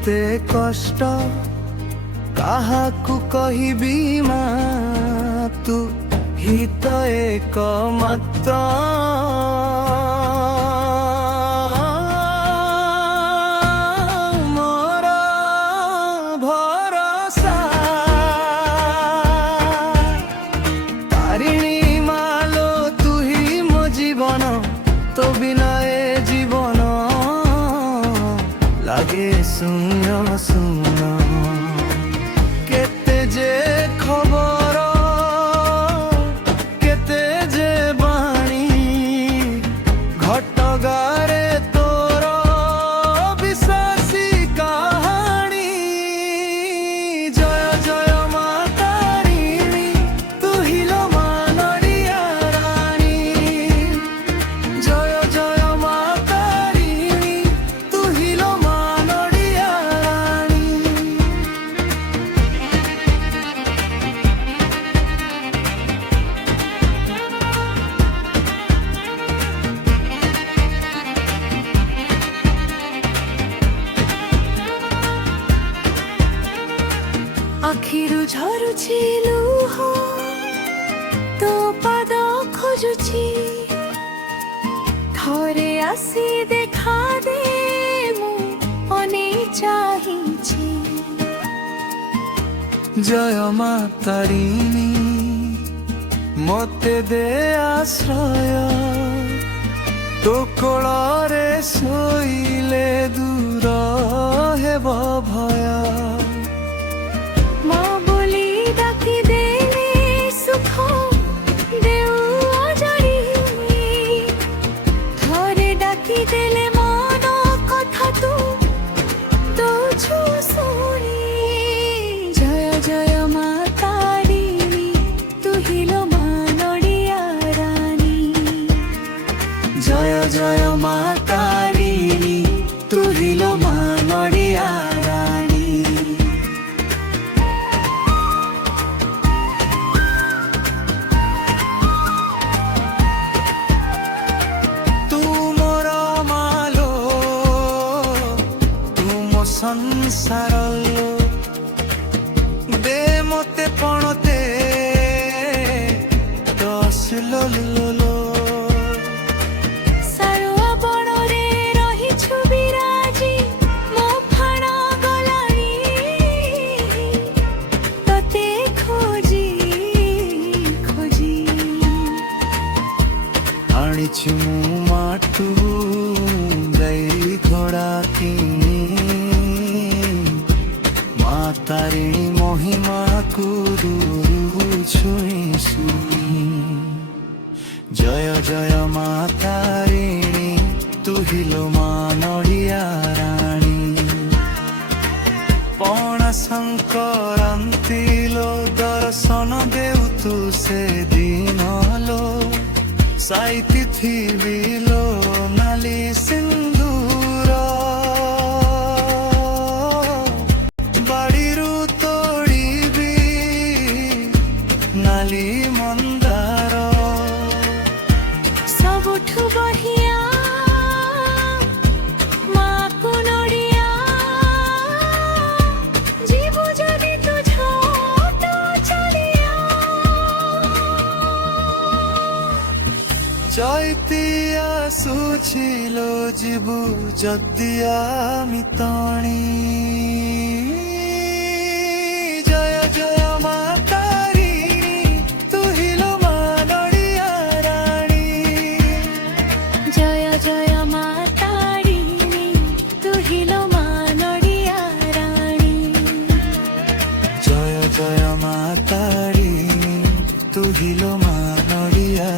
କେତେ କଷ୍ଟ କାହାକୁ କହିବି ମା ତୁ ହିଁ ତ ଏକମାତ୍ର ମୋର ଭରସା ତାରିଣୀ ମାଲୋ ତୁ ହିଁ ମୋ ଜୀବନ ତୋ ବିନା ଏ ଜୀବନ লাগে শূন্য শূন্য কেতে যে খবর কেতে যে বাণী ঘটগারে তোর বিশ্বাসী কাহাণী জয় জয় মা তারিণী তু হিল মা নড়িয়া রানী জয় জয় মা তারিণী তু হিল মা আখিরু ঝরুছি লুহ তো পাদ খোঁজুছি থরে আসি দেখা দে মু অনেক চাহিছি জয় মা তারিণী মতে দে আশ্রয় তো কোଳରେ শোইলে দূর হেব ভয় মা বলি ডাকি দেলে সুখ দেউ অজাড়ি থরে ডাকি দেলে মন কথা তু দোছু শুনি জয় জয় মা তারিণী তু হিল মা নড়িয়া রানী জয় জয় মা তারিণী তু হিল মা নড়িয়া রানী তু মোর মালো তু মো সংসার দে মতে পণতে দশ লো সারুয়া বণরে রহিছু বিরাজি মো ফাণ গলানি ততে খোঁজি খোঁজি আনিছি মু মাটু গাই ঘোড়া কিনি মা তারিণী মহিমাକୁ দূরରୁ ଛୁଇଁ ଶୁଣି ଜୟ ଜୟ ମା ତାରିଣୀ ତୁ ହିଲୋ ମା ନଡ଼ିଆ ରାଣୀ ପଣା ସଂକ୍ରାନ୍ତି ଲୋ ଦର୍ଶନ ଦେଉ ତୁ ସେ ଦିନ ଲୋ ସାଇତି ଥିବି ଲୋ ନାଲି ସିନ୍ଦୁର ବାଡ଼ିରୁ ତୋଳିବି ନାଲି ମନ୍ଦାର ସବୁଠୁ ବଢିଆ ମାକୁ ନଡ଼ିଆ ଯିବୁ ଯଦି ତୁ ଝଟ ଚାଲିଆ ଚୈତି ଆସୁଛି ଲୋ ଯିବୁ ଯଦି ଆମେ ତଣି ଜୟ ଜୟ ମା ତାରିଣୀ ତୁ ହିଲୋ ମା ନଡ଼ିଆ ରାଣୀ ଜୟ ଜୟ ମା ତାରିଣୀ ତୁ ହିଲ ମା ନଡ଼ିଆ ରାଣୀ ଜୟ ଜୟ ମା ତାରିଣୀ ତୁ ହିଲୋ ମା ନଡ଼ିଆ